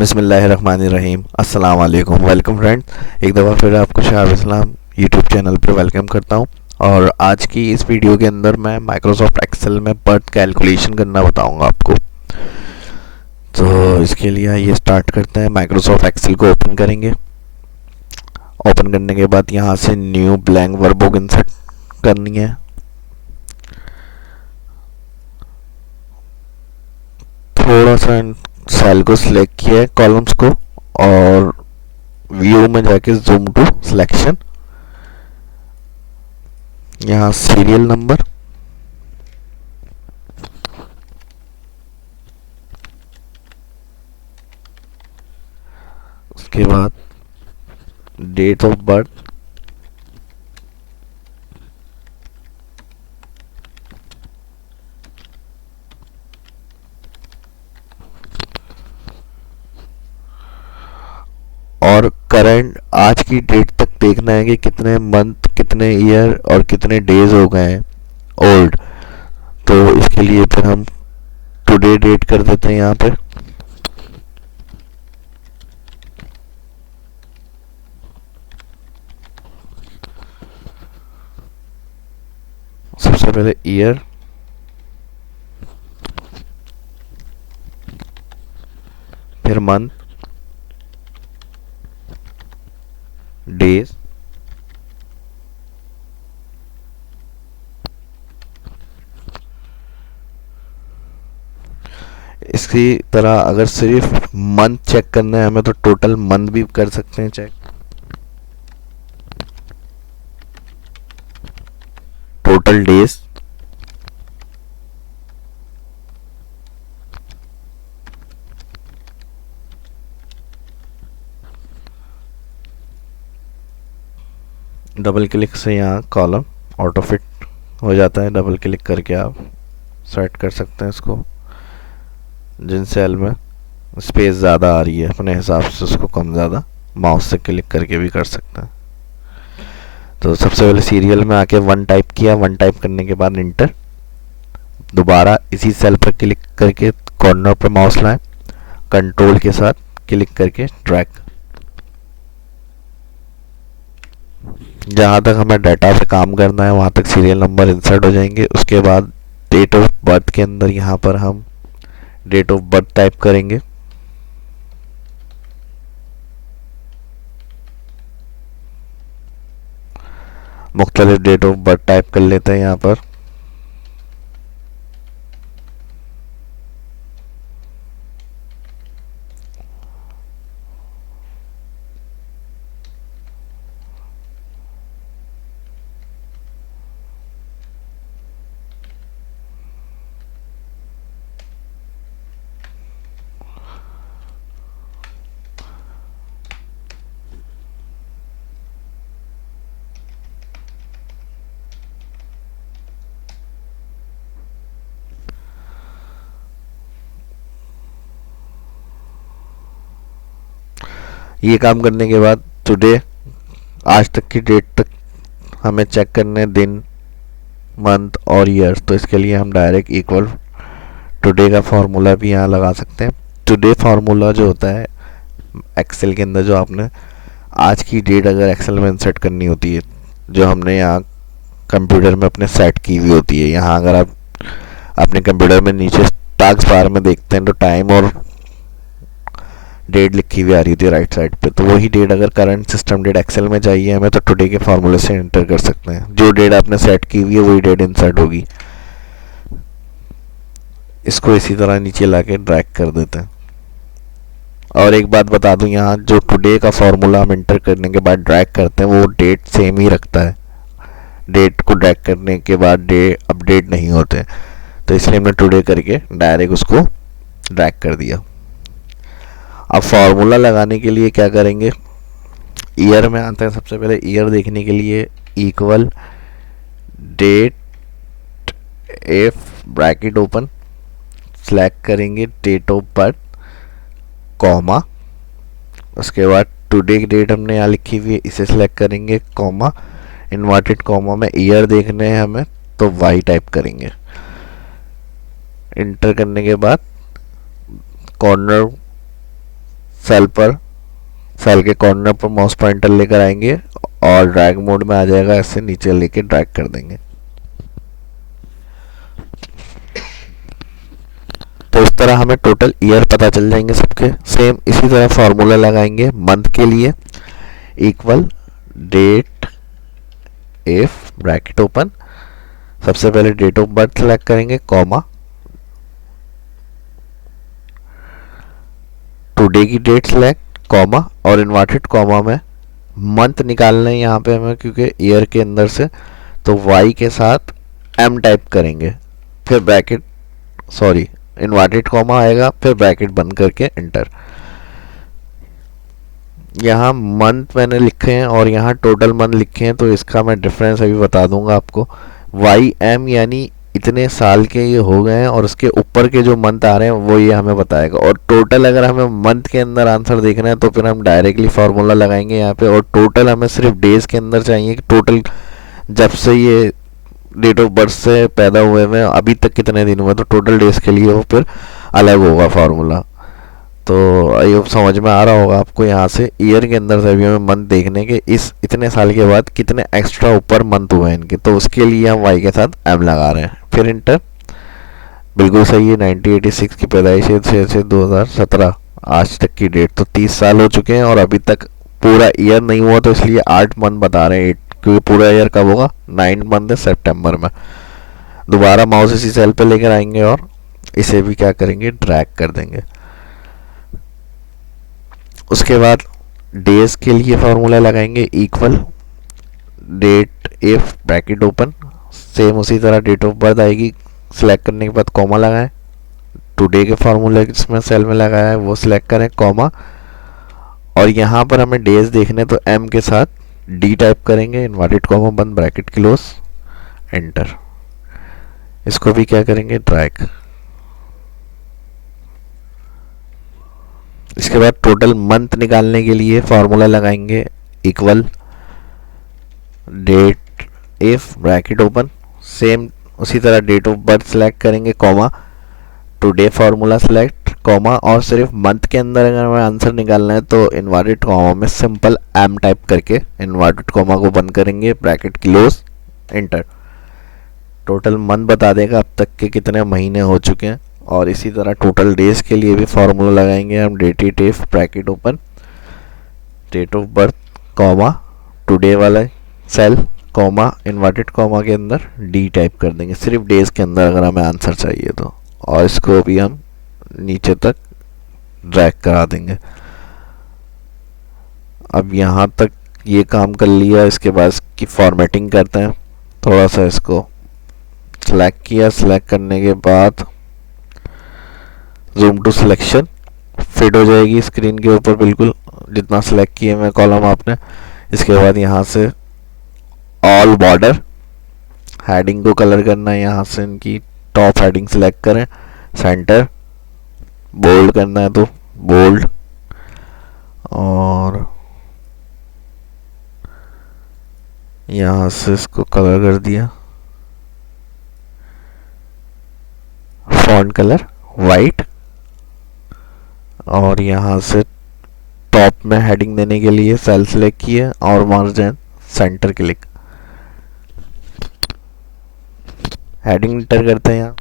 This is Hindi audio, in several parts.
बिस्मिल्लाहिर्रहमानिर्रहीम। अस्सलाम वालेकुम। वेलकम फ्रेंड्स, एक दफ़ा फिर आपको शाह इस्लाम यूट्यूब चैनल पर वेलकम करता हूं। और आज की इस वीडियो के अंदर मैं माइक्रोसॉफ्ट एक्सेल में बर्थ कैलकुलेशन करना बताऊंगा आपको। तो इसके लिए ये स्टार्ट करते हैं। माइक्रोसॉफ्ट एक्सेल को ओपन करेंगे। ओपन करने के बाद यहाँ से न्यू ब्लैंक वर्कबुक इंसर्ट करनी है। थोड़ा सा सेल को सिलेक्ट किया है, कॉलम्स को, और व्यू में जाके जूम टू सिलेक्शन। यहाँ सीरियल नंबर, उसके बाद डेट ऑफ बर्थ, और करंट आज की डेट तक देखना है कि कितने मंथ, कितने ईयर और कितने डेज हो गए हैं ओल्ड। तो इसके लिए फिर हम टुडे डेट कर देते हैं यहाँ पे। सबसे पहले ईयर, फिर मंथ, डेज, इसी तरह अगर सिर्फ मंथ चेक करना है हमें तो टोटल मंथ भी कर सकते हैं check. Total days, double click से यहाँ कॉलम ऑटो फिट हो जाता है। डबल क्लिक करके आप सेट कर सकते हैं इसको। जिन सेल में स्पेस ज़्यादा आ रही है अपने हिसाब से उसको कम ज़्यादा माउस से क्लिक करके भी कर सकते हैं। तो सबसे पहले सीरियल में आके वन टाइप किया। वन टाइप करने के बाद इंटर, दोबारा इसी सेल पर क्लिक करके कॉर्नर पर माउस लाएं, कंट्रोल के साथ क्लिक करके ड्रैग। जहाँ तक हमें डाटा पे काम करना है वहाँ तक सीरियल नंबर इंसर्ट हो जाएंगे। उसके बाद डेट ऑफ बर्थ के अंदर यहाँ पर हम डेट ऑफ बर्थ टाइप करेंगे। मुख्तलिफ डेट ऑफ बर्थ टाइप कर लेते हैं यहाँ पर। ये काम करने के बाद टुडे, आज तक की डेट तक हमें चेक करने दिन, मंथ और ईयर। तो इसके लिए हम डायरेक्ट इक्वल टुडे का फार्मूला भी यहाँ लगा सकते हैं। टुडे फार्मूला जो होता है एक्सेल के अंदर, जो आपने आज की डेट अगर एक्सेल में इंसर्ट करनी होती है, जो हमने यहाँ कंप्यूटर में अपने सेट की हुई होती है। यहाँ अगर आप अपने कंप्यूटर में नीचे टास्क बार में देखते हैं तो टाइम और डेट लिखी हुई आ रही होती है राइट साइड पे। तो वही डेट अगर करंट सिस्टम डेट एक्सेल में चाहिए हमें तो टुडे के फार्मूले से एंटर कर सकते हैं। जो डेट आपने सेट की हुई है वही डेट इंसर्ट होगी। इसको इसी तरह नीचे लाके ड्रैग कर देते हैं। और एक बात बता दूं, यहाँ जो टुडे का फार्मूला हम एंटर करने के बाद ड्रैग करते हैं वो डेट सेम ही रखता है। डेट को ड्रैग करने के बाद डे अपडेट नहीं होते। तो इसलिए हमने टुडे करके डायरेक्ट उसको ड्रैग कर दिया। अब फार्मूला लगाने के लिए क्या करेंगे, ईयर में आते हैं। सबसे पहले ईयर देखने के लिए equal date, F bracket open, select करेंगे डेट ऑफ बर्थ, कॉमा, उसके बाद टुडे की डेट हमने यहाँ लिखी हुई है इसे सेलेक्ट करेंगे, कॉमा, इन्वर्टेड कॉमा में ईयर देखने हैं हमें तो वाई टाइप करेंगे। इंटर करने के बाद कॉर्नर सेल पर, सेल के कॉर्नर पर माउस पॉइंटर लेकर आएंगे और ड्रैग मोड में आ जाएगा, ऐसे नीचे लेके ड्रैग कर देंगे। तो इस तरह हमें टोटल ईयर पता चल जाएंगे सबके। सेम इसी तरह फॉर्मूला लगाएंगे मंथ के लिए, equal date if bracket open, सबसे पहले डेट ऑफ बर्थ सेलेक्ट करेंगे, कॉमा टुडे की डेट सेलेक्ट, कॉमा और इन्वर्टेड कॉमा में मंथ निकालना है यहाँ पे हमें, क्योंकि ईयर के अंदर से, तो वाई के साथ एम टाइप करेंगे, फिर ब्रैकेट, सॉरी इन्वर्टेड कॉमा आएगा, फिर ब्रैकेट बंद करके एंटर। यहाँ मंथ मैंने लिखे हैं और यहाँ टोटल मंथ लिखे हैं, तो इसका मैं डिफरेंस अभी बता दूंगा आपको। वाई एम यानी इतने साल के ये हो गए हैं, और उसके ऊपर के जो मंथ आ रहे हैं वो ये हमें बताएगा। और टोटल अगर हमें मंथ के अंदर आंसर देखना है तो फिर हम डायरेक्टली फार्मूला लगाएंगे यहाँ पे, और टोटल हमें सिर्फ डेज के अंदर चाहिए कि टोटल जब से ये डेट ऑफ बर्थ से पैदा हुए हैं अभी तक कितने दिन हुए, तो टोटल डेज के लिए वो फिर अलग होगा फार्मूला। तो ये समझ में आ रहा होगा आपको। यहाँ से ईयर के अंदर से अभी हमें मंथ देखने के, इस इतने साल के बाद कितने एक्स्ट्रा ऊपर मंथ हुए हैं इनके, तो उसके लिए हम वाई के साथ एम लगा रहे हैं, फिर इंटर। बिल्कुल सही है, 1986 की पैदाइश है, 6/6/2017 आज तक की डेट, तो 30 साल हो चुके हैं और अभी तक पूरा ईयर नहीं हुआ, तो इसलिए 8 मंथ बता रहे हैं, क्योंकि पूरा ईयर कब होगा, 9 मंथ है सितंबर में। दोबारा माउस इसी सेल पे लेकर आएंगे और इसे भी क्या करेंगे, ड्रैग कर देंगे। उसके बाद डेज के लिए फॉर्मूला लगाएंगे, equal date if bracket open, same उसी तरह डेट ऑफ बर्थ आएगी, सिलेक्ट करने के बाद कॉमा लगाएं, टुडे के फार्मूले जिसमें सेल में लगाया है वो सिलेक्ट करें, कॉमा, और यहाँ पर हमें डेज देखने तो एम के साथ डी टाइप करेंगे, इन्वर्टेड कॉमा बंद, ब्रैकेट क्लोज, एंटर। इसको भी क्या करेंगे, ड्रैग। इसके बाद टोटल मंथ निकालने के लिए फॉर्मूला लगाएंगे, equal date if bracket open, same उसी तरह डेट ऑफ बर्थ सेलेक्ट करेंगे, comma today formula select, comma, और सिर्फ मंथ के अंदर अगर हमें आंसर निकालना है तो इन्वर्टेड कॉमा में सिंपल एम टाइप करके इन्वर्टेड कॉमा को बंद करेंगे, bracket close, enter. Total month बता देगा अब तक के कितने महीने हो चुके हैं। और इसी तरह टोटल डेज के लिए भी फॉर्मूला लगाएंगे हम, date it if bracket open, date of birth, comma today वाला सेल, कॉमा इन्वर्टेड कॉमा के अंदर डी टाइप कर देंगे, सिर्फ डेज के अंदर अगर हमें आंसर चाहिए तो, और इसको भी हम नीचे तक ड्रैग करा देंगे। अब यहाँ तक ये काम कर लिया, इसके बाद इसकी फॉर्मेटिंग करते हैं। थोड़ा सा इसको सेलेक्ट किया, सेलेक्ट करने के बाद जूम टू सिलेक्शन, फिट हो जाएगी स्क्रीन के ऊपर बिल्कुल जितना सेलेक्ट किए मैं कॉलम आपने। इसके बाद यहाँ से ऑल बॉर्डर, हेडिंग को कलर करना है, यहाँ से इनकी टॉप हेडिंग सेलेक्ट करें, सेंटर, बोल्ड करना है तो बोल्ड, और यहाँ से इसको कलर कर दिया, फॉन्ट कलर वाइट, और यहाँ से टॉप में हेडिंग देने के लिए सेल सेलेक्ट किए और margin centre click, heading inter करते हैं यहाँ।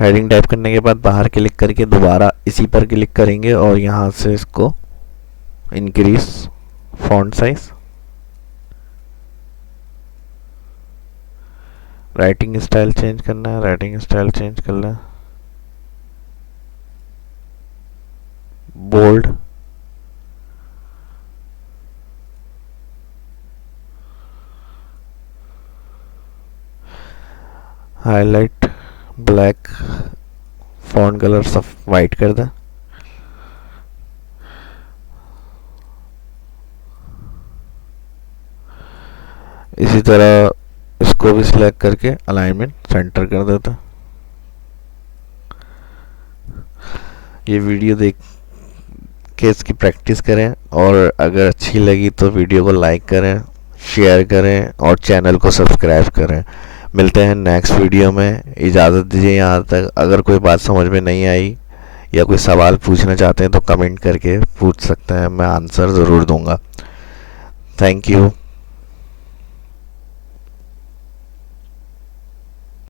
हेडिंग टाइप करने के बाद बाहर क्लिक करके दोबारा इसी पर क्लिक करेंगे और यहाँ से इसको increase font size, writing style change करना है, राइटिंग स्टाइल चेंज कर लें, bold, highlight black, font colour सब वाइट कर दें। इसी तरह इसको भी सिलेक्ट करके अलाइनमेंट सेंटर कर देते हैं। ये वीडियो के इसकी प्रैक्टिस करें, और अगर अच्छी लगी तो वीडियो को लाइक करें, शेयर करें और चैनल को सब्सक्राइब करें। मिलते हैं नेक्स्ट वीडियो में। इजाज़त दीजिए यहाँ तक। अगर कोई बात समझ में नहीं आई या कोई सवाल पूछना चाहते हैं तो कमेंट करके पूछ सकते हैं, मैं आंसर ज़रूर दूंगा। Thank you.